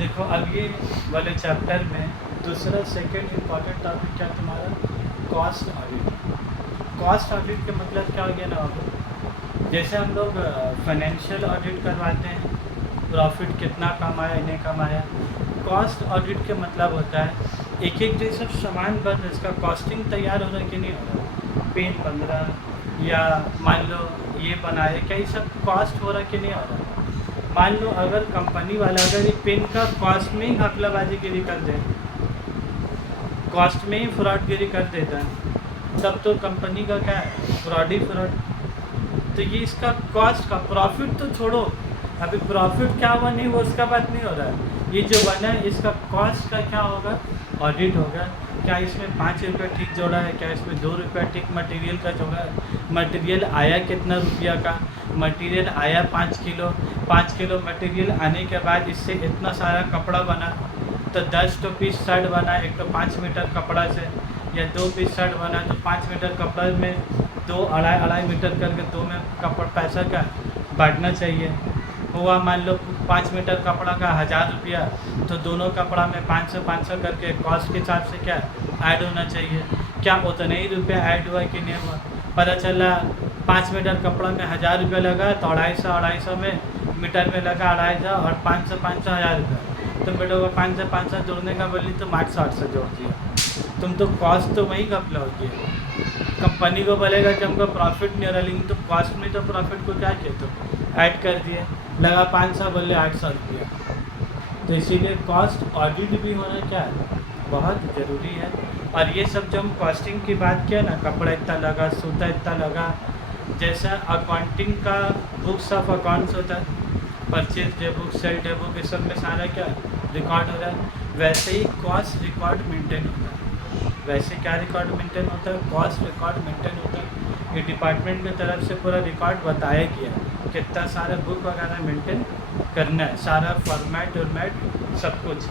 देखो अब ये वाले चैप्टर में दूसरा सेकंड इम्पॉर्टेंट टॉपिक क्या है तुम्हारा, कॉस्ट ऑडिट। कॉस्ट ऑडिट का मतलब क्या हो गया ना, अब जैसे हम लोग फाइनेंशियल ऑडिट करवाते हैं, प्रॉफिट कितना कमाया इन्हें कमाया। कॉस्ट ऑडिट का मतलब होता है एक एक जैसा सामान बन रहा है, इसका कॉस्टिंग तैयार हो रहा है कि नहीं हो रहा, पेन बन रहा या मान लो ये बनाए, क्या ये सब कॉस्ट हो रहा है कि नहीं हो रहा। मान लो अगर कंपनी वाला अगर ये पेन का कॉस्ट में ही घपलाबाजीगिरी कर दे, कॉस्ट में ही फ्रॉडगिरी कर देता है, तब तो कंपनी का क्या है, फ्रॉड ही फ्रॉड। तो ये इसका कॉस्ट का, प्रॉफिट तो छोड़ो, अभी प्रॉफिट क्या हुआ नहीं वो उसका बात नहीं हो रहा है। ये जो बना है इसका कॉस्ट का क्या होगा, ऑडिट होगा। क्या इसमें 5 रुपये ठीक जोड़ा है, क्या इसमें 2 रुपये ठीक मटेरियल का जोड़ा है, मटेरियल आया कितना रुपया का, मटेरियल आया 5 किलो, 5 किलो मटेरियल आने के बाद इससे इतना सारा कपड़ा बना, तो 10 तो पीस शर्ट बना, एक तो 5 मीटर कपड़ा से, या 2 पीस शर्ट बना तो 5 मीटर कपड़ा में 2 अढ़ाई मीटर करके 2 में कपड़ा पैसा का बांटना चाहिए। हुआ मान लो 5 मीटर कपड़ा का 1000 रुपया, तो दोनों कपड़ा में 500 करके कॉस्ट के हिसाब से क्या ऐड होना चाहिए। क्या उतने ही रुपया ऐड हुआ कि नहीं हुआ, पता चला 5 मीटर कपड़ा में 1000 रुपया लगा, तो 250 में मीटर में लगा 250 और 500 1000 रुपया, तो बेटा वो 500 जोड़ने का बोली तो 800 से जोड़ दिया, तुम तो कॉस्ट तो वही घपला हो गया। कंपनी को बोलेगा कि हमको प्रॉफिट नहीं हो रहा, लेकिन तो कॉस्ट में तो प्रॉफिट को क्या किया, तो ऐड कर दिए, लगा 500 बोले 800 रुपया। तो इसीलिए कॉस्ट ऑडिट भी होना क्या है, बहुत ज़रूरी है। और ये सब जो हम कॉस्टिंग की बात किया ना, कपड़ा इतना लगा, सूता इतना लगा, जैसा अकाउंटिंग का बुक्स ऑफ अकाउंट्स होता है, purchase day book, sale day book, इस सब में सारा क्या रिकॉर्ड हो रहा है, वैसे ही कॉस्ट रिकॉर्ड मेंटेन होता है। वैसे क्या रिकॉर्ड मेंटेन होता है, कॉस्ट रिकॉर्ड मेंटेन होता है। ये डिपार्टमेंट की तरफ से पूरा रिकॉर्ड बताया गया है कितना सारा बुक वगैरह मेंटेन करना है, सारा फॉर्मेट वॉर्मेट सब कुछ,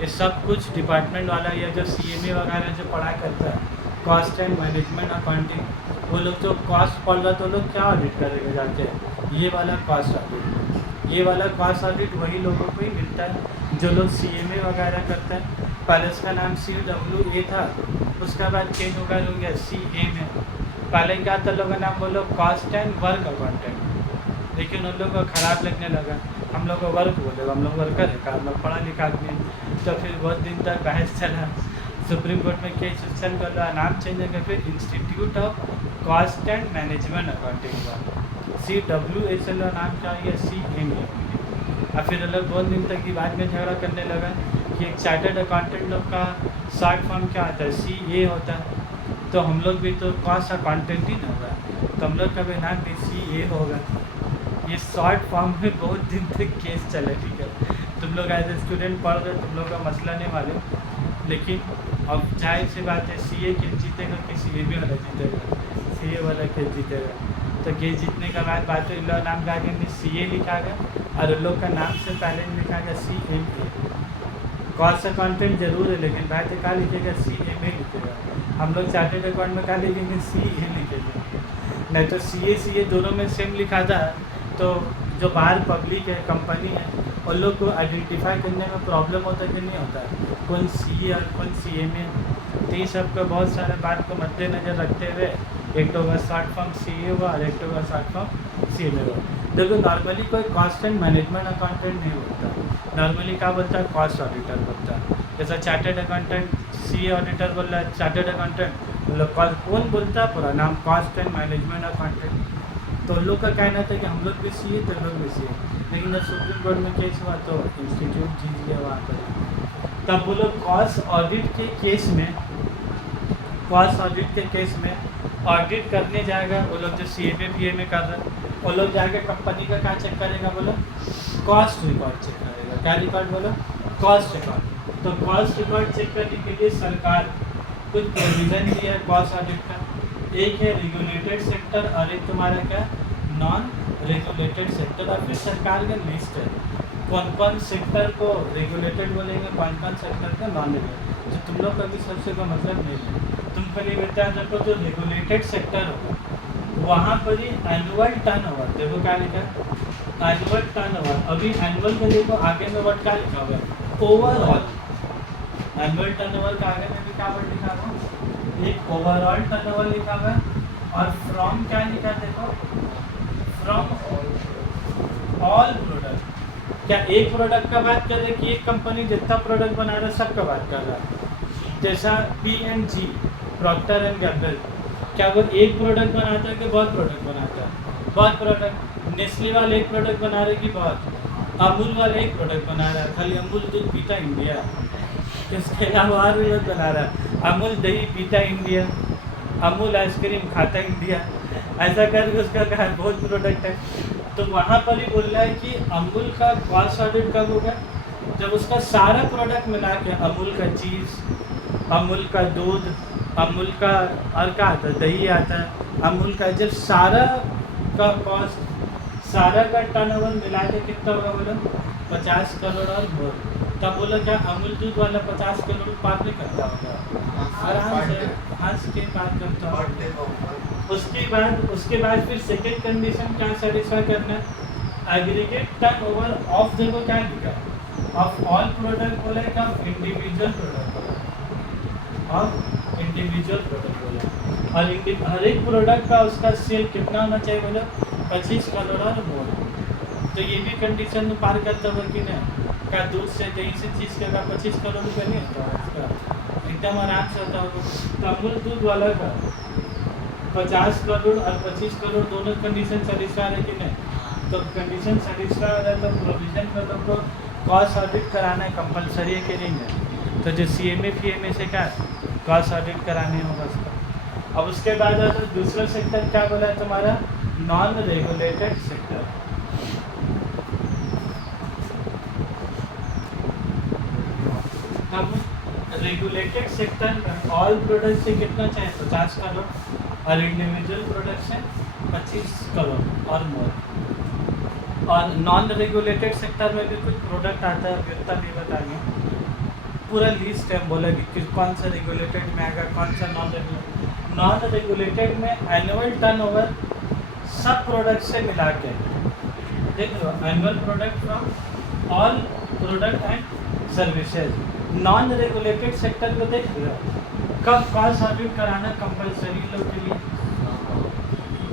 ये सब कुछ डिपार्टमेंट वाला या जो CMA वगैरह जो पढ़ाई करता है, कॉस्ट एंड मैनेजमेंट अकाउंटिंग, वो लोग जो कॉस्ट पढ़ रहा तो लोग क्या ऑडिट करेंगे जाते हैं, ये वाला कॉस्ट ऑडिट। ये वाला कॉस्ट ऑडिट वही लोगों को ही मिलता है जो लोग CMA वगैरह करते हैं। पहले उसका नाम CWA था, उसका बाद चेंज होकर हो गया CMA। पहले क्या था, लोगों का नाम बोलो कॉस्ट एंड वर्क अकाउंटेंट, लेकिन उन लोगों को ख़राब लगने लगा, हम लोग को वर्क बोलेगा, हम लोग वर्कर है, हम लोग पढ़ा लिखा आदमी है। तो फिर बहुत दिन तक बहस चला, सुप्रीम कोर्ट में केस चल कर रहा, नाम चेंज करके फिर institute of cost and management accounting हुआ, CWA से नाम क्या हो गया CMA। और फिर अलग बहुत दिन तक की बाद में झगड़ा करने लगा कि एक चार्टर्ड अकाउंटेंट लोग का शॉर्ट फॉर्म क्या आता है, CA होता है, तो हम लोग भी तो कॉस्ट अकाउंटेंट ही ना होगा, तो हम लोग का भी नाम भी CA होगा। ये शॉर्ट फॉर्म में बहुत दिन तक केस चला, ठीक है। तुम लोग एज ए स्टूडेंट पढ़ रहे हो, तुम लोग का मसला नहीं मालूम, लेकिन अब जाहिर सी बात है CA केस जीतेगा कि CMA वाला जीतेगा, CA वाला केस जीतेगा। तो केस जीतने का बाद बात, इन लोग नाम का आगे में CA लिखा गया और उन लोग का नाम से पहले लिखा गया CMA। कॉस्ट अकाउंटेंट जरूर है, लेकिन भाई तो क्या लिखेगा, CMA लिखेगा। हम लोग चार्टेड अकाउंट में क्या लिखेंगे, CA लिखेंगे। नहीं तो CA दोनों में सेम लिखा था, तो जो बाहर पब्लिक है, कंपनी है, उन लोग को आइडेंटिफाई करने में प्रॉब्लम होता है कि नहीं होता है, कौन CA और कौन CMA। तो ये सब का बहुत सारे बात को मद्देनज़र रखते हुए एक तो होगा शॉर्ट फॉर्म CA हुआ और एक तो होगा शॉर्ट फॉर्म CMA हुआ। देखो नॉर्मली कोई कॉस्ट एंड मैनेजमेंट अकाउंटेंट नहीं बोलता, नॉर्मली क्या बोलता है, कॉस्ट ऑडिटर बोलता है। जैसा चार्टर्ड अकाउंटेंट CA ऑडिटर बोल रहा है, चार्टर्ड अकाउंटेंट मतलब कौन बोलता है, पूरा नाम कॉस्ट एंड मैनेजमेंट अकाउंटेंट। तो लोग का कहना था कि हम लोग भी CA तो लोग भी CA, लेकिन जब सुप्रीम कोर्ट में केस हुआ तो इंस्टीट्यूट जीत गया वहाँ पर। तब वो लोग कॉस्ट ऑडिट के केस में, कॉस्ट ऑडिट के केस में ऑडिट करने जाएगा, वो लोग जो CMA PMA कर रहे हैं, वो लोग जाके कंपनी का क्या चेक करेगा, बोलो कॉस्ट रिकॉर्ड चेक करेगा। क्या रिकॉर्ड, बोलो कॉस्ट रिकॉर्ड। तो कॉस्ट रिकॉर्ड चेक करने के लिए सरकार कुछ प्रोविज़न दिया है कॉस्ट ऑडिट का, एक है रेगुलेटेड सेक्टर और एक तुम्हारा क्या नॉन रेगुलेटेड सेक्टर। और फिर सरकार का लिस्ट है कौन कौन सेक्टर को रेगुलेटेड बोलेंगे, कौन कौन सेक्टर का नॉन रेगुलेटेड। तो तुम लोग का भी सबसे का मतलब नहीं है, तुम खाली बेटा देखो जो रेगुलेटेड सेक्टर होगा वहाँ पर ही एनुअल टर्न ओवर, देखो क्या लिखा है एनुअल टर्नओवर, अभी एनुअल में देखो आगे में वर्ड क्या लिखा हुआ है, ओवरऑल। एनुअल टर्नओवर का आगे में भी क्या वर्ड लिखा हुआ है, एक ओवरऑल टर्नओवर लिखा हुआ है, और फ्रॉम क्या लिखा है देखो, फ्रॉम ऑल प्रोडक्ट। क्या एक प्रोडक्ट का बात कर रहे हैं कि एक कंपनी जितना प्रोडक्ट बना रहा है सबका बात कर रहा है। जैसा P&G, प्रॉक्टर एंड गैम्बल, क्या वो एक प्रोडक्ट बनाता है कि बहुत प्रोडक्ट बनाता है, बहुत प्रोडक्ट। नेस्ले वाले एक प्रोडक्ट बना रहे कि बहुत, अमूल वाले एक प्रोडक्ट बना रहा है, खाली अमूल दूध पीता इंडिया, इसके अलावा और भी बना रहा है, अमूल दही पीता इंडिया, अमूल आइसक्रीम खाता इंडिया, ऐसा करके उसका क्या बहुत प्रोडक्ट है। तो वहाँ पर ही बोल रहा है कि अमूल का कॉस्ट ऑडिट कब होगा, जब उसका सारा प्रोडक्ट मिला के, अमूल का चीज़, अमूल का दूध, अमूल का और क्या आता है, दही आता है, अमूल का जब सारा का कॉस्ट, सारा का टर्नओवर मिला के कितना होगा बोलो, 50 करोड़ और मोर। तब बोला क्या अमूल दूध वाला 50 करोड़ पार नहीं करता होगा, आराम से हंस के पार करता होगा। उसके बाद फिर सेकेंड कंडीशन क्या सेटिस्फाई करना है, एग्रीगेट टर्नओवर ऑफ, देखो क्या लिखा है, ऑफ ऑल प्रोडक्ट बोला है, कब individual product, of individual product बोला, और हर एक प्रोडक्ट का उसका सेल कितना होना चाहिए बोला, 25 करोड़ और मोर। तो ये भी कंडीशन पार करता हुआ कि नहीं, क्या दूध से दही से चीज़ का 25 करोड़ रुपये नहीं होता उसका, एकदम आराम से होता होगा। तो अमूल दूध वाला का 50 करोड़ और 25 करोड़ दोनों कंडीशन सेटिस्फाई है कि नहीं, तो कंडीशन सेटिस्फाई हो जाए तो प्रोविजन में लोग को कॉस्ट ऑडिट कराना है कंपलसरी है कि नहीं है। तो जो CMA PMA से क्या कॉस्ट ऑडिट कराने होगा उसका। अब उसके बाद तो दूसरा सेक्टर क्या बोला है तुम्हारा, नॉन रेगुलेटेड सेक्टर। अब रेगुलेटेड सेक्टर में ऑल प्रोडक्ट से कितना चाहिए, 50 करोड़, और इंडिविजुअल प्रोडक्ट से 25 करोड़ और मोर। और नॉन रेगुलेटेड सेक्टर में भी कुछ प्रोडक्ट आता है, विरता भी बताएंगे, पूरा लिस्ट है, बोलेगी कि कौन सा रेगुलेटेड में आएगा, कौन सा नॉन रेगुलेटेड। नॉन रेगुलेटेड में एनुअल टर्नओवर सब प्रोडक्ट से मिला के, देख लो, annual product from all product and services. Non regulated sector को देख लो, कब कॉस्ट ऑडिट कराना कंपलसरी लोग के लिए,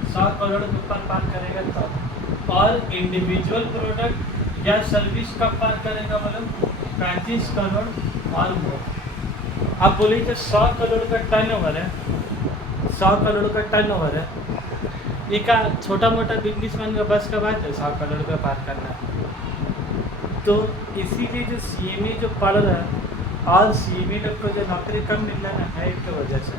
100 करोड़ के ऊपर पार करेगा तब। और इंडिविजुअल प्रोडक्ट या सर्विस कब पार करेगा मतलब 35 करोड़ और मोर। अब बोलिए कि 100 करोड़ का टर्नओवर है, 100 करोड़ का टर्नओवर है, ये का छोटा मोटा बिजनेसमैन का बस का बात है 100 करोड़ का पार करना। तो इसीलिए जो CMA जो पढ़ रहा है और CMA लोग को जो नौकरी कम मिल रहा है एक वजह से,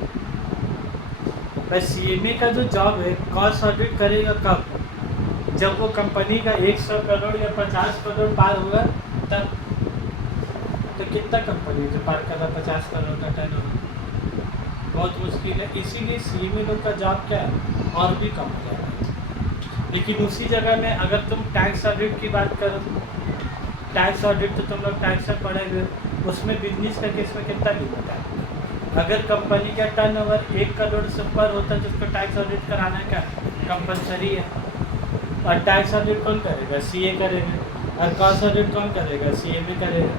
बस CMA का जो जॉब है कॉस्ट ऑडिट करेगा कब, जब वो कंपनी का 100 करोड़ या 50 करोड़ पार होगा तब। तो कितना कंपनी जो पार कर रहा 50 करोड़ का टर्नओवर, बहुत मुश्किल है। इसीलिए CMA लोग का जॉब क्या है और भी कम हो जाएगा। लेकिन उसी जगह में अगर तुम टैक्स ऑडिट की बात करो, टैक्स ऑडिट तो तुम लोग टैक्स में पढ़ेंगे, उसमें बिजनेस का केस में कितना लिमिट है। अगर कंपनी का टर्नओवर 1 करोड़ से ऊपर होता है तो उसको टैक्स ऑडिट कराना क्या कंपलसरी है। और टैक्स ऑडिट कौन करेगा, CA करेगा, और कॉस्ट ऑडिट कौन करेगा, CMA करेगा।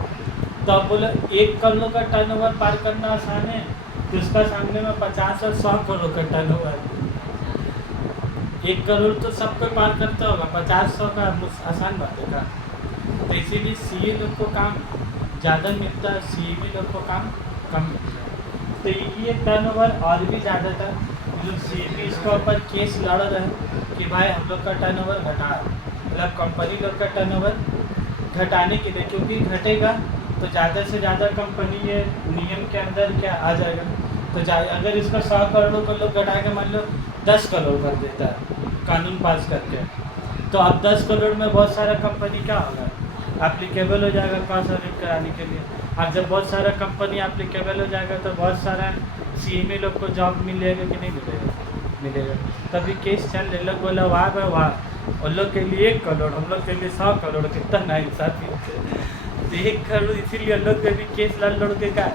तो अब बोलो 1 करोड़ का टर्नओवर पार करना आसान है, तो उसका सामने में 50 और 100 करोड़ का टर्नओवर। 1 करोड़ तो सबको पार करता होगा, 50-100 का आसान बात है का। तो इसीलिए CA लोग को काम ज़्यादा मिलता है, CMA लोग को काम कम मिलता है। तो ये टर्नओवर और भी ज़्यादा था, जो CMA इसके ऊपर केस लड़ रहे हैं कि भाई हम लोग का टर्नओवर घटा, मतलब कंपनी लोग का टर्नओवर घटाने के लिए, क्योंकि घटेगा तो ज़्यादा से ज़्यादा कंपनी ये नियम के अंदर क्या आ जाएगा। तो अगर इसका 100 करोड़ को लोग घटा के मान लो 10 करोड़ कर देता है कानून पास करके, तो अब 10 करोड़ में बहुत सारा कंपनी क्या होगा एप्लीकेबल हो जाएगा कॉस्ट ऑडिट कराने के लिए। अब जब बहुत सारा कंपनी एप्लीकेबल हो जाएगा तो बहुत सारा CMA लोग को जॉब मिलेगा कि नहीं मिलेगा, मिलेगा। तभी केस चल रहे, लोग बोला वाह भाई वाह, उन लोग के लिए 1 करोड़, हम लोग के लिए 100 करोड़, कितना नाइंसाफी। तो 1 करोड़ इसीलिए हम लोग के भी केस लड़ के क्या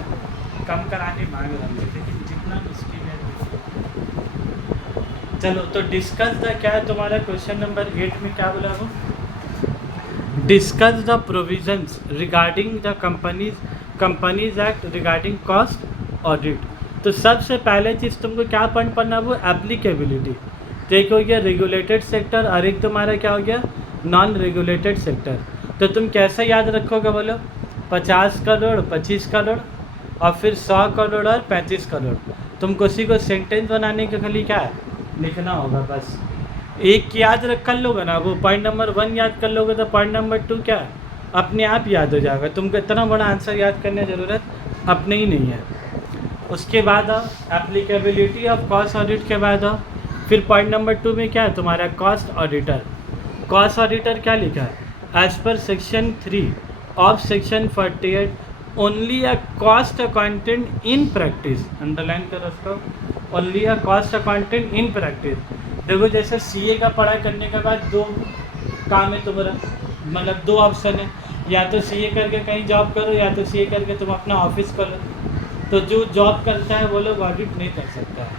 कम कराने मांग रहे हैं, लेकिन जितना मुश्किल है। चलो तो डिस्कस द क्या है तुम्हारा क्वेश्चन नंबर 8 में क्या बोला हूँ, discuss the provisions regarding the companies act regarding cost audit. तो सबसे पहले चीज़ तुमको क्या पॉइंट पढ़ना है वो एप्लीकेबिलिटी। देखो ये रेगुलेटेड सेक्टर और एक तुम्हारा क्या हो गया नॉन रेगुलेटेड सेक्टर। तो तुम कैसे याद रखोगे बोलो 50 करोड़ 25 करोड़ और फिर 100 करोड़ और 35 करोड़। तुमको उसी को सेंटेंस बनाने के खाली क्या है लिखना होगा बस। एक याद रख कर लोगे ना वो पॉइंट नंबर 1 याद कर लोगे तो पॉइंट नंबर 2 क्या है अपने आप याद हो जाएगा। तुमको इतना बड़ा आंसर याद करने की ज़रूरत अपने ही नहीं है। उसके बाद एप्लीकेबिलिटी ऑफ कॉस्ट ऑडिट के बाद फिर पॉइंट नंबर 2 में क्या है तुम्हारा कॉस्ट ऑडिटर। कॉस्ट ऑडिटर क्या लिखा है as per section 3 of section 48 only a cost accountant in practice. Underline करो उसको only a cost accountant in practice. देखो जैसे सीए का पढ़ाई करने के बाद 2 काम है तुम्हारा मतलब 2 ऑप्शन है या तो सीए करके कहीं जॉब करो या तो सीए करके तुम अपना ऑफिस करो। तो जो जॉब करता है वो लोग ऑडिट नहीं कर सकता है।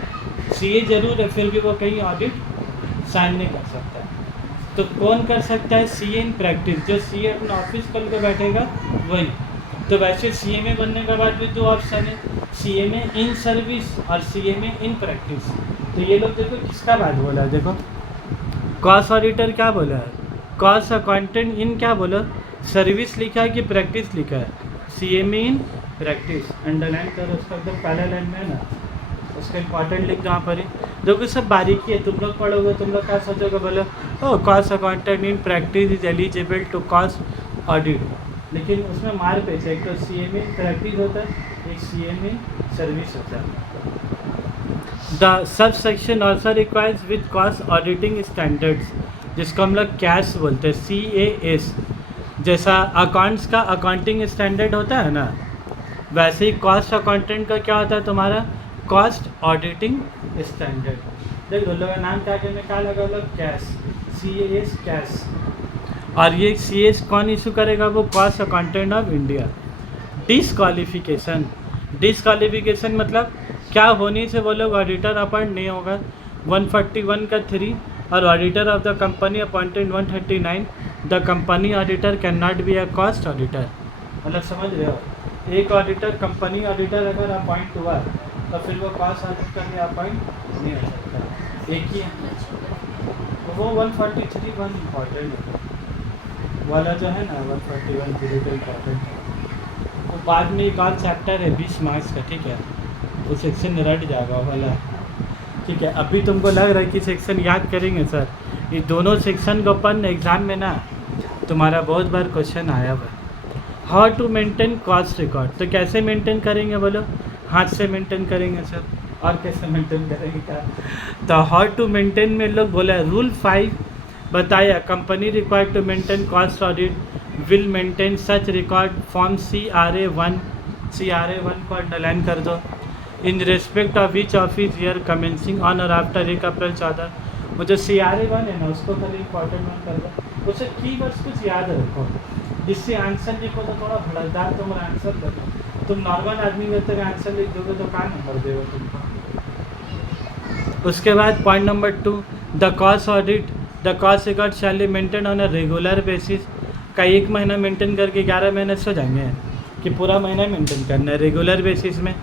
सीए जरूर है फिर भी वो कहीं ऑडिट साइन नहीं कर सकता है। तो कौन कर सकता है सीए इन प्रैक्टिस जो सीए अपना ऑफिस खोल के बैठेगा वही। तो वैसे सीए में बनने के बाद भी 2 ऑप्शन है सीए में इन सर्विस और सीए में इन प्रैक्टिस। तो ये लोग देखो किसका बात बोला है देखो कॉस्ट ऑडिटर क्या बोला है कॉस्ट अकाउंटेंट इन क्या बोला सर्विस लिखा है कि प्रैक्टिस लिखा है सीए में इन प्रैक्टिस। अंडरलाइन करो उसका एकदम पहले लाइन में है ना उसका इंपॉर्टेंट लिख जहाँ पर ही देखो सब बारीकी है। तुम लोग पढ़ोगे तुम लोग क्या सोचोगे बोलो ओ cost accountant in practice is eligible to cost audit. लेकिन उसमें मार पैसे एक तो सी ए में प्रैक्टिस होता है एक सी ए में सर्विस होता है। The sub section also requires with cost auditing standards जिसको हम लोग कैश बोलते हैं CAS। जैसा अकाउंट्स का अकाउंटिंग स्टैंडर्ड होता है ना वैसे ही कॉस्ट अकाउंटेंट का क्या होता है तुम्हारा कॉस्ट ऑडिटिंग स्टैंडर्ड। देख लो लोग नाम क्या कहने का लगा लोग कैश CAS कैश। और ये CAS कौन इशू करेगा वो cost accountant of India. Disqualification मतलब क्या होने से वो लोग ऑडिटर अपॉइंट नहीं होगा 141 का 3 और auditor of the company appointed 139 the company auditor can not be a cost auditor. मतलब समझ रहे हो एक ऑडिटर कंपनी ऑडिटर अगर अपॉइंट हुआ तो फिर वो कॉस्ट ऑडिट करने अपॉइंट नहीं हो सकता। एक ही है वो 143 वन इम्पॉर्टेंट वाला जो है ना 141 डिजिटल इम्पॉर्टेंट वो बाद में एक और चैप्टर है 20 मार्क्स का ठीक है वो सेक्शन रट जाएगा वाला ठीक है। अभी तुमको लग रहा है कि सेक्शन याद करेंगे सर ये दोनों सेक्शन को अपन एग्ज़ाम में ना तुम्हारा बहुत बार क्वेश्चन आया हुआ है। How to maintain cost record तो कैसे मेंटेन करेंगे बोलो हाथ से मेंटेन करेंगे सर और कैसे मेंटेन करेंगे क्या। तो हाउ टू मेंटेन में लोग बोला है रूल 5 बताया company required to maintain cost audit will maintain such record form CRA1 को अंडरलाइन कर दो in respect of which office year commencing on और आफ्टर 1 अप्रैल 14। वो जो CRA1 है ना उसको कल इम्पॉर्टेंट वन कर दो उसे कीवर्ड्स कुछ याद रखो जिससे आंसर लिखो तो थोड़ा भड़कदार तुम्हारा आंसर लिखो। तुम नॉर्मल आदमी के तरह आंसर लिख दोगे तो कहाँ नंबर देगा तुमको। उसके बाद point number 2 the cost audit the cost record shall be maintain on a regular basis. का 1 महीना मेंटेन करके 11 महीने सो जाएंगे कि पूरा महीना मेंटेन करना है रेगुलर बेसिस में।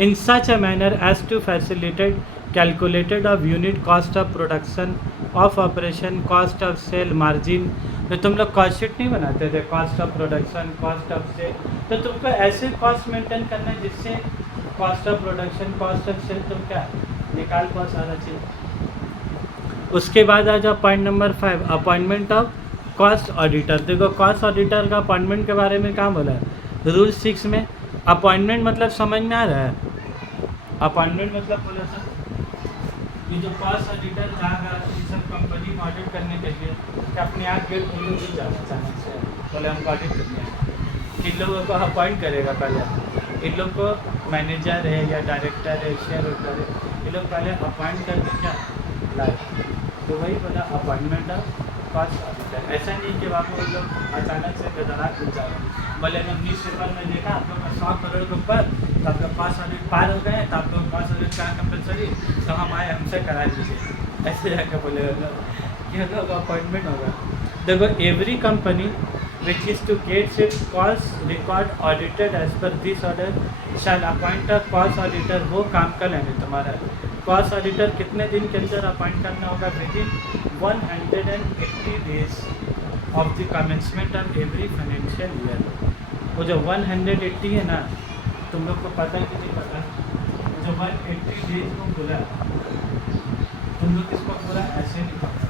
In such a manner as to facilitate calculated of unit cost of production of operation cost of sale margin. तो तुम लोग कॉस्ट शीट नहीं बनाते थे cost of production cost of sale तो तुमको ऐसे कॉस्ट मेंटेन करना है जिससे cost of production cost of sale तुम क्या निकाल पाओ सारा चीज़। उसके बाद आ जाओ point number 5 appointment of cost auditor. देखो कॉस्ट ऑडिटर का अपॉइंटमेंट के बारे में क्या बोला है रूल 6 में। अपॉइंटमेंट मतलब समझ में आ रहा है अपॉइंटमेंट मतलब बोला था कि जो कॉस्ट ऑडिटर जाएगा ये सब कंपनी में ऑडिट करने के लिए कि अपने आप गेट खोल के जाना अचानक से बोले हमको ऑडिट करने हैं इन लोगों को अपॉइंट करेगा पहले। इन लोग को मैनेजर है या डायरेक्टर है शेयर होल्डर है ये लोग पहले अपॉइंट करके क्या लाए तो वही बोला अपॉइंटमेंट ऑफ कॉस्ट ऑडिटर। ऐसा नहीं कि बाबू वो लोग अचानक से गदरात मिल जाएगा बोले हम न्यूज़पेपर में देखा आप लोग का 100 करोड़ के ऊपर तो आपका कॉस्ट ऑडिट पार हो गए तो आप लोग कॉस्ट ऑडिट का कंपलसरी तो हम आए हमसे करा दीजिए ऐसे जाकर बोले कि लोग अपॉइंटमेंट होगा। देखो every company which is to get its cost record audited as per this order shall appoint a cost auditor। वो काम का लेने तुम्हारा कॉस्ट ऑडिटर कितने दिन के अंदर अपॉइंट करना होगा? With in 180 days of the commencement of every financial year. वो जो 180 है ना, तुम लोग को पता है कि नहीं पता? जो 180 डेज को बोला, तुम लोग इसको पूरा ऐसे लिखोगे,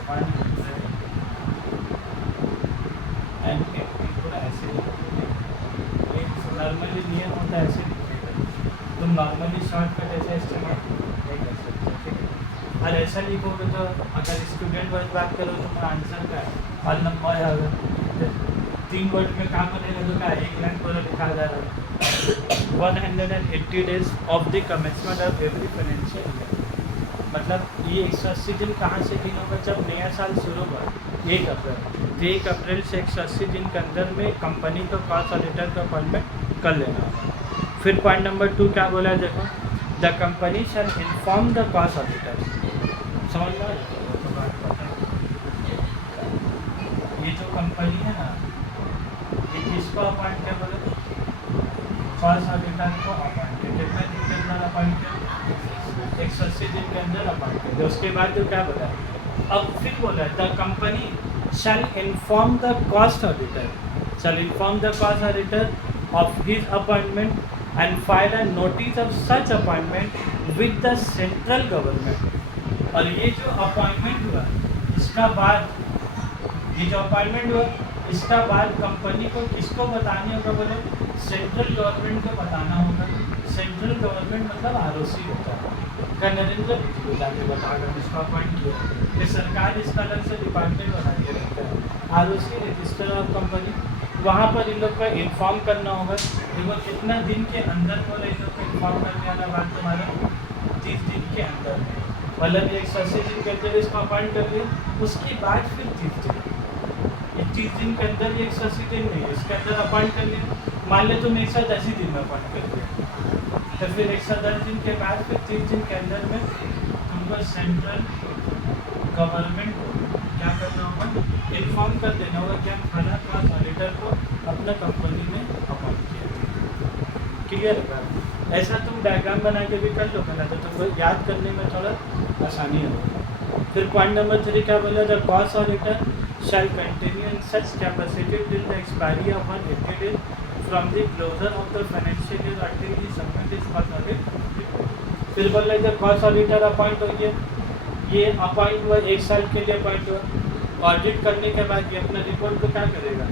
180 पूरा ऐसे लिखोगे। नॉर्मली नियम होता है ऐसे लिखोगे, तुम नॉर्मली शॉर्टकट ऐसे इस्तेमाल नहीं कर सकते, ठीक है? और ऐसा लिखोगे तो अगर स्टूडेंट वाइज बात करो तो मेरा आंसर का है और नंबर अगर 3 वर्ड में काम करेगा तो क्या 1 लाइन पूरा लिखा जा रहा है। 180 days of the commencement of every financial year, मतलब ये 180 दिन कहाँ से दिन होगा? जब नया साल शुरू हुआ 1 अप्रैल, तो 1 अप्रैल से 180 दिन के अंदर में कंपनी को कॉस्ट ऑडिटर का अपॉइंटमेंट कर लेना होगा। फिर पॉइंट नंबर 2 क्या बोला है? देखो, the company shall inform the cost auditor. समझ में आया? ये जो कंपनी है ना, ये किसको अपॉइंट किया बोले? कॉस्ट ऑडिटर को अपॉइंट किया। कितने दिन के अंदर अपॉइंट किया? 180 दिन के अंदर अपॉइंट किया। उसके बाद तो क्या बोला? अब फिर बोला the company shall inform the cost auditor, shall inform the cost auditor of his appointment and file a notice of such appointment with the central government. और ये जो अपॉइंटमेंट हुआ इसका बाद, ये जो अपॉइंटमेंट हुआ इसका बाद कंपनी को किसको बताने होगा बोले? सेंट्रल गवर्नमेंट को बताना होगा। सेंट्रल गवर्नमेंट मतलब आरओसी होता है, का नरेंद्र को जाके बताएगा इसको अपॉइंट किया कि सरकार इसका अलग से डिपार्टमेंट बना के रखता है, आरओसी रजिस्टर ऑफ कंपनी, वहाँ पर इन लोग का इन्फॉर्म करना होगा। देखो कितना दिन के अंदर बोले इन लोग को इन्फॉर्म करने वाला बात तुम्हारा 30 दिन के अंदर, मतलब 180 दिन के अंदर इसको अपॉइंट कर दिया, उसके बाद फिर 30 दिन, 30 दिन के अंदर ये 180 दिन नहीं, इसके अंदर अपॉइंट कर लिया। मान ले तुम 180 दिन में अपॉइंट कर दिया, तो फिर 110 दिन के बाद फिर 30 दिन के अंदर में तुमको सेंट्रल गवर्नमेंट को क्या करना होगा? इन्फॉर्म कर देना होगा कि हम फला कॉस्ट ऑडिटर को अपना कंपनी में अपॉइंट किया। क्लियर है? ऐसा तुम डायग्राम बना के भी कर लोगे ना, तो तुमको याद करने में थोड़ा आसानी होगा। फिर पॉइंट नंबर 3 क्या बोला? The cost auditor shall continue in such capacity till the expiry of 180 days from the closure of the financial year until he submit his cost audit। फिर बोल रहे थे कॉस्ट ऑडिटर अपॉइंट हो गया, ये appoint हुआ 1 साल के लिए अपॉइंट हुआ। ऑडिट करने के बाद ये अपना रिपोर्ट को क्या करेगा?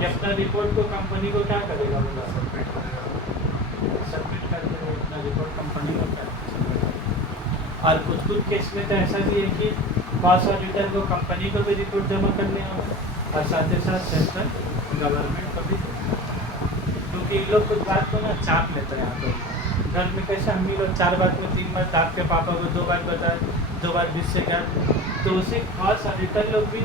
ये अपना रिपोर्ट को कंपनी को क्या करेगा? बोला सबमिट करेगा, सबमिट करके वो अपना रिपोर्ट कंपनी को क्या करेगा। और कुछ केस में तो ऐसा भी है कि कॉस्ट ऑडिटर को कंपनी को भी रिपोर्ट जमा करने होगा और साथ ही साथ सेंट्रल गवर्नमेंट को भी, क्योंकि इन लोग कुछ बात को ना चाप लेते हैं। यहाँ पर घर में कैसे अम्मी लोग 4 बात में 3 बार चाप के पापा को 2 बार बताए, 2 बार 20 से क्या, तो उसी कॉस्ट ऑडिटर लोग भी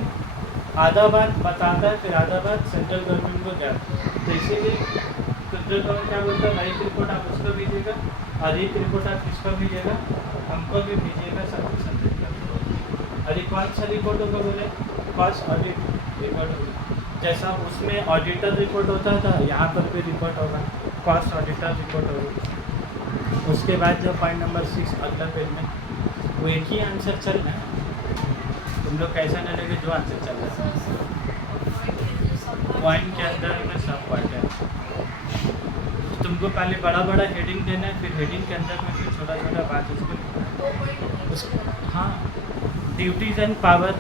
आधा बात बताता है, फिर आधा बात सेंट्रल गवर्नमेंट को क्या। तो इसीलिए सेंट्रल गवर्नमेंट क्या बोलता है? एक रिपोर्ट आप उसको भेजिएगा और एक रिपोर्ट आप किसको भेजिएगा? हमको भी भेजिएगा, सब कुछ सबमिट कर। अरे कौन सा रिपोर्ट होगा बोले? कॉस्ट ऑडिट रिपोर्ट होगा। जैसा उसमें ऑडिटर रिपोर्ट होता था, यहाँ पर भी रिपोर्ट होगा, कॉस्ट ऑडिटर रिपोर्ट होगा। उसके बाद जो पॉइंट नंबर 6 अगला पेज में, वो एक ही आंसर चल रहा है, तुम लोग कैसा न लगे जो आंसर चल रहा है। पॉइंट के अंदर में सब पॉइंट है, तुमको पहले बड़ा बड़ा हेडिंग देना है, फिर हेडिंग के अंदर में फिर छोटा छोटा बात उसको। हाँ, ड्यूटीज़ एंड पावर,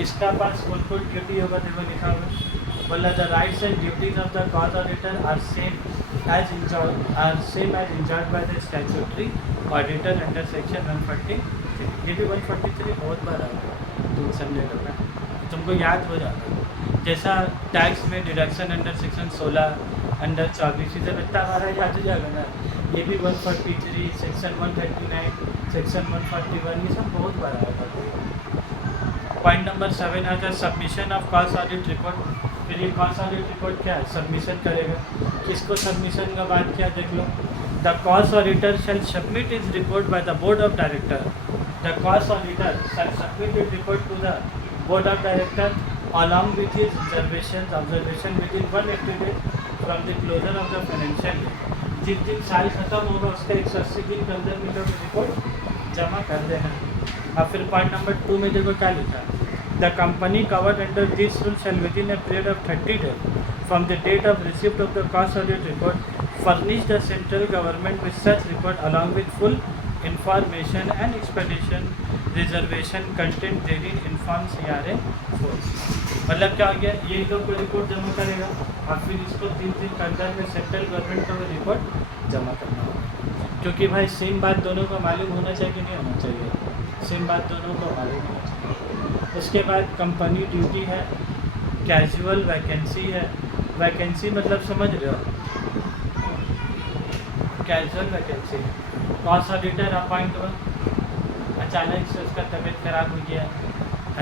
इसका पास कौन कौन ड्यूटी होगा देखो लिखा हुआ। बोला the rights and duties of the cost auditor are same as enjoyed by the statutory auditor under section 143। ये भी 143 बहुत बार आएगा, तुम समझे लोग, तुमको याद हो जाता है। जैसा टैक्स में डिडक्शन अंडर सेक्शन 16 अंडर 24, इसे लगता हमारा याद हो जाएगा ना। ये भी 143, सेक्शन 139, सेक्शन 141, ये सब बहुत बार आएगा। पॉइंट नंबर 7 आता है submission of cost audit report. फिर ये कॉस्ट ऑडिट रिपोर्ट क्या है? सबमिशन करेगा। किसको सबमिशन का बात किया देख लो। The cost auditor shall submit is report by the board of director. The cost auditor shall submit is report to the board of director along with his observation within 180 days from the closure of the financial year. जिस दिन साल खत्म होगा उसके 180 दिन के अंदर में लोग रिपोर्ट जमा कर देना। अब फिर पॉइंट नंबर 2 में देखो क्या लिखा है, the company covered under this rule shall within a period of 30 days from the date of receipt of the cost audit report furnish the central government with such report along with full information and expedition reservation content therein inform CRA force। मतलब क्या हो गया, ये लोग को report जमा करेगा और फिर इसको 3 दिन के अंदर में सेंट्रल गवर्नमेंट को वो रिपोर्ट जमा करना होगा। क्योंकि भाई सेम बात दोनों को मालूम होना चाहिए कि नहीं होना चाहिए, सेम बात दोनों को मालूम होना चाहिए। उसके बाद कंपनी ड्यूटी है, कैजुअल वैकेंसी है। वैकेंसी मतलब समझ रहे हो, casual vacancy. Cost auditor appoint हुआ, अचानक से उसका तबीयत खराब हो गया,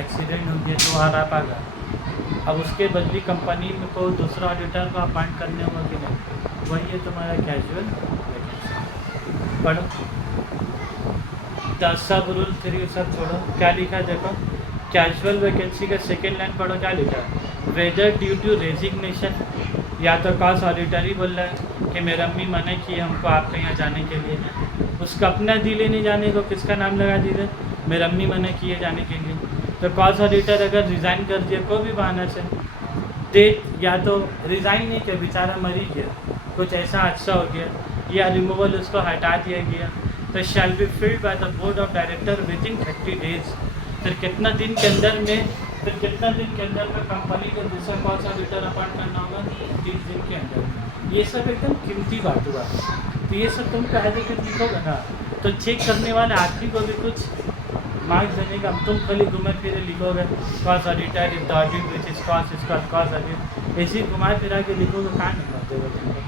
एक्सीडेंट हो गया तो आ पाएगा। अब उसके बदली कंपनी में को दूसरा ऑडिटर को अपॉइंट करने होगा कि नहीं, वही है तुम्हारा कैजुअल वैकेंसी। पढ़ो द सब रूल 3 सब छोड़ो, क्या लिखा है देखो, कैजुअल वैकेंसी का सेकेंड लाइन पढ़ो, क्या लिखा है, वेदर ड्यू टू रेजिग्नेशन, या तो कॉस्ट ऑडिटर ही बोल रहा है कि मेरा अम्मी मना की हमको आपके यहाँ जाने के लिए, उसका अपना दिल नहीं जाने को, किसका नाम लगा दीजिए, मेरा अम्मी मना की है जाने के लिए। तो कॉस्ट ऑडिटर अगर रिज़ाइन कर दिया कोई भी बहाना से, डेट या तो रिज़ाइन नहीं किया, बेचारा मर ही गया, कुछ ऐसा हादसा हो गया या रिमूवल उसको हटा दिया गया, तो shall be filled by the board of director within 30 days। फिर कितना दिन के अंदर में, फिर कितना दिन के अंदर में कंपनी को दूसरा कॉस्ट ऑडिटर अपॉइंट करना होगा, 30 दिन के अंदर। ये सब एकदम कीमती बात हुआ, तो ये सब तुम कायदे के लिखोगे ना, तो चेक करने वाले आदमी को भी कुछ मार्क्स देने का, तुम खाली घुमा फिरे लिखोगे cost auditor if the audit which is cost is cost audit, ऐसे ही घुमा फिरा के लिखोगे, कहाँ नहीं करते हो तुमको,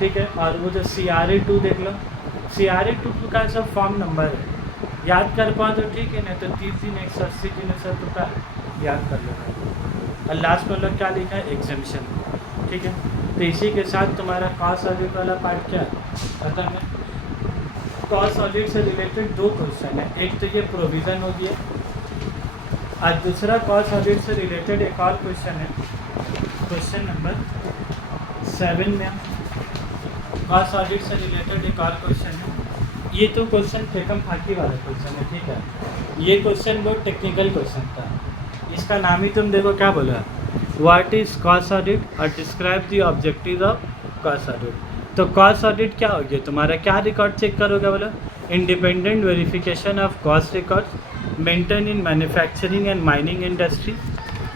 ठीक है। और वो जो CRA 2 देख लो, CRA 2 का सब फॉर्म नंबर है, याद कर पाओ तो ठीक है, नहीं तो 30 दिन 180 दिन सब रुपया याद कर लेना। और लास्ट में लोग क्या लिखा है, एग्जामिशन, ठीक है। तो इसी के साथ तुम्हारा कॉस्ट ऑडिट वाला पार्ट क्या खत्म है। कॉस्ट ऑडिट से रिलेटेड 2 क्वेश्चन है, एक तो ये प्रोविज़न हो गया, और दूसरा कॉस्ट ऑडिट से रिलेटेड एक और क्वेश्चन है, क्वेश्चन नंबर 7 में कॉस्ट ऑडिट से रिलेटेड एक और क्वेश्चन है। ये तो क्वेश्चन फेकम फाकी वाला क्वेश्चन है, ठीक है। ये क्वेश्चन बहुत टेक्निकल क्वेश्चन था, इसका नाम ही तुम देखो क्या बोला, व्हाट इज़ कॉस्ट ऑडिट और describe the objective of cost audit. तो कॉस्ट ऑडिट क्या हो गया तुम्हारा, क्या रिकॉर्ड चेक करोगे बोला, independent verification of cost record maintain in manufacturing and mining industry.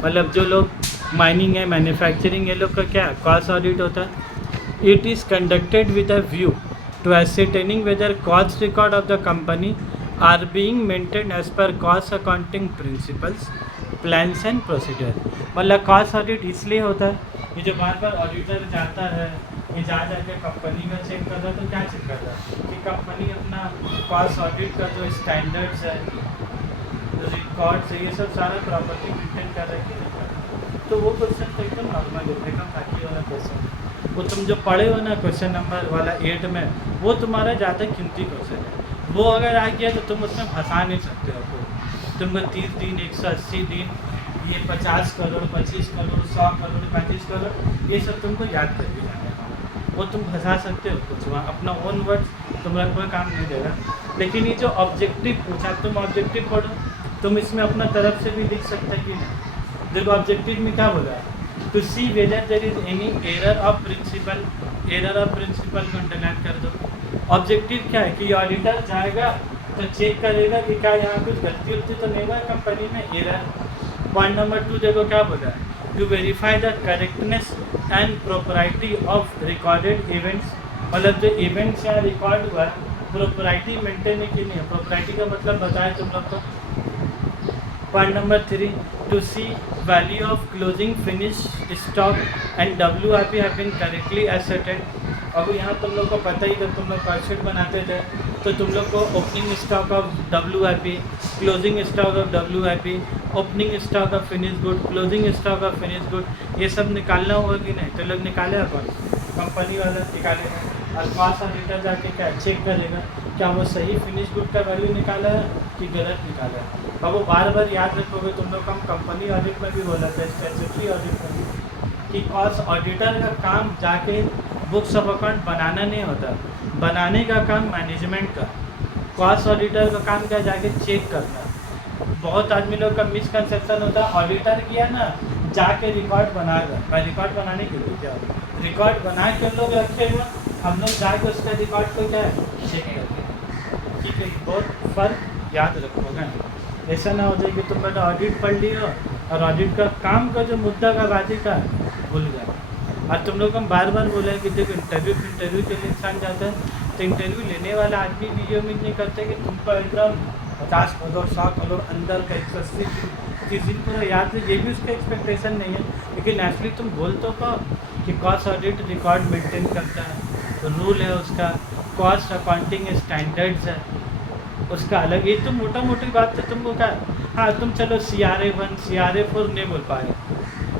मतलब जो लोग माइनिंग है, मैन्युफैक्चरिंग, ये लोग का क्या कॉस्ट ऑडिट होता है। It is conducted with a view to ascertaining whether cost record of the company are being maintained as per cost accounting principles, plans and procedure। मतलब कॉस्ट ऑडिट इसलिए होता है, ये जो बार बार ऑडिटर जाता है, ये जा जाके कंपनी का चेक करता है, तो क्या चेक करता है कि कंपनी अपना कॉस्ट ऑडिट का जो स्टैंडर्ड्स है, रिकॉर्ड्स है, ये सब सारा प्रॉपर्टी मेंटेन कर रहे हैं। तो वो क्वेश्चन तो एकदम नॉर्मल है, एकदम बाकी वाला क्वेश्चन, वो तुम जो पढ़े हो ना क्वेश्चन नंबर वाला 8 में, वो तुम्हारा ज़्यादा कीमती क्वेश्चन है। वो अगर आ गया तो तुम उसमें फंसा नहीं सकते हो आपको, तुमको 30 दिन 180 दिन, ये 50 करोड़ 25 करोड़ 100 करोड़ 35 करोड़, ये सब तुमको याद करके जाना है, वो तुम फंसा सकते हो कुछ, वहाँ अपना ओन वर्ड्स तुम्हारा कोई काम नहीं देगा। लेकिन ये जो ऑब्जेक्टिव पूछा, तुम ऑब्जेक्टिव पढ़ो, तुम इसमें अपना तरफ से भी लिख सकते कि नहीं। देखो ऑब्जेक्टिव में क्या बोला है, to see whether there is any error of principle, error of principle को अंडरलाइन कर दो। ऑब्जेक्टिव क्या है कि ऑडिटर जाएगा तो चेक करेगा कि क्या यहाँ कुछ गलती उलती तो नहीं हुआ कंपनी में, एरर। पॉइंट नंबर 2 देखो क्या बोला है, to verify the correctness and propriety of recorded events. मतलब जो इवेंट्स यहाँ रिकॉर्ड हुआ है, प्रोपराइटी मेंटेन है कि नहीं है, प्रोपराइटी का मतलब बताए तुम लोग को। Point number 3, to see value of closing finish stock and WIP have been correctly assessed. अब यहाँ तुम लोग को पता ही, जब तुम लोग कॉस्ट बनाते थे तो तुम लोग को opening stock of WIP, closing stock of WIP, opening stock of finish good, closing stock of finish good, ये सब निकालना होगा कि नहीं। तो लोग निकाले कौन, कंपनी वाला निकालेगा, और कॉस्ट ऑडिटर जाके क्या चेक करेगा क्या वो सही फिनिश गुड का वैल्यू निकाला है कि गलत निकाला है। और वो बार बार याद रखोगे। तुम लोग हम कंपनी ऑडिट में भी बोला था, स्टैट्यूटरी ऑडिट में भी, कि कॉस्ट ऑडिटर का काम जाके बुक्स ऑफ अकाउंट बनाना नहीं होता, बनाने का काम मैनेजमेंट का। कॉस्ट ऑडिटर का काम क्या, जाके चेक करना। बहुत आदमी लोग का मिसकंसेप्शन होता है, ऑडिटर किया ना जाके रिकॉर्ड बनाएगा। भाई रिकॉर्ड बनाने के लिए क्या, रिकॉर्ड बना के लोग रखे हुए, हम लोग जाके उसका रिकॉर्ड को क्या है चेक करते हैं। ठीक है, बहुत फर्क याद रखोगे। ऐसा ना हो जाए कि तुम बेटा ऑडिट पढ़ लियो और ऑडिट का काम का जो मुद्दा का बाजी का भूल गए। और तुम लोग हम बार बार बोले कि देखो इंटरव्यू के लिए इंसान जाता है, तो इंटरव्यू लेने वाला आदमी भी ये उम्मीद नहीं करते कि तुमको एकदम 50 करोड़ 100 करोड़ अंदर का 180 चीज़ पूरा याद है, ये भी उसका एक्सपेक्टेशन नहीं है। लेकिन एक्चुअली तुम बोल तो कहो कि कॉस्ट ऑडिट रिकॉर्ड मेंटेन करता है, रूल है उसका, कॉस्ट अकाउंटिंग स्टैंडर्ड्स है उसका अलग। ये तो मोटा मोटी बात है तुमको क्या, हाँ तुम चलो CRA1 CRA4 नहीं बोल पाए,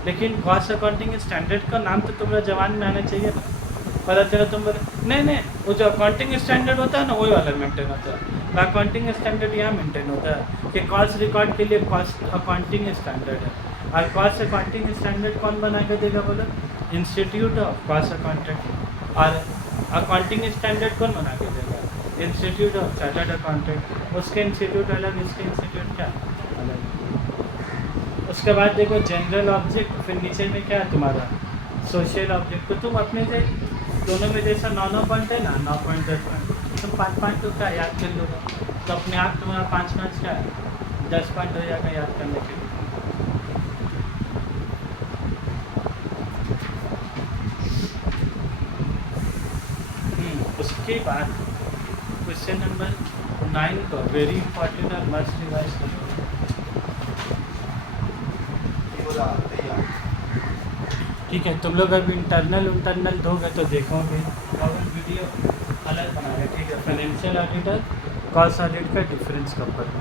लेकिन कॉस्ट अकाउंटिंग स्टैंडर्ड का नाम तो तुम्हारा जवान में आना चाहिए ना। पता चला तुम बोले नहीं वो जो अकाउंटिंग स्टैंडर्ड होता है ना वही वाला मेंटेन होता है। अकाउंटिंग स्टैंडर्ड यहाँ मेंटेन होता है कि कॉस्ट रिकॉर्ड के लिए कॉस्ट अकाउंटिंग स्टैंडर्ड है। और कॉस्ट अकाउंटिंग स्टैंडर्ड कौन बना के देगा बोलो, इंस्टीट्यूट ऑफ कॉस्ट अकाउंटेंट। और अकाउंटिंग स्टैंडर्ड कौन बना के देगा, इंस्टीट्यूट ऑफ चार्टर्ड अकाउंटेंट। उसके इंस्टीट्यूट अलग, इसके इंस्टीट्यूट क्या अलग। उसके बाद देखो जनरल ऑब्जेक्ट, फिर नीचे में क्या है तुम्हारा सोशल ऑब्जेक्ट। तो तुम अपने से दोनों में जैसा 9 पॉइंट है ना, 9 पॉइंट 10 पॉइंट, तुम 5 तो क्या याद कर लोगे, तो अपने आप तुम्हारा 5 क्या है 10 पॉइंट हो जाएगा याद करने के लिए। उसके बाद क्वेश्चन नंबर 9 को वेरी इंपॉर्टेंट और मस्ट रिवाइज करो। ठीक है, तुम लोग अभी इंटरनल दोगे तो देखोगे और वीडियो अलग बनाएगा। ठीक है, फाइनेंशियल ऑडिटर कॉस्ट ऑडिट का डिफरेंस कब पड़ना।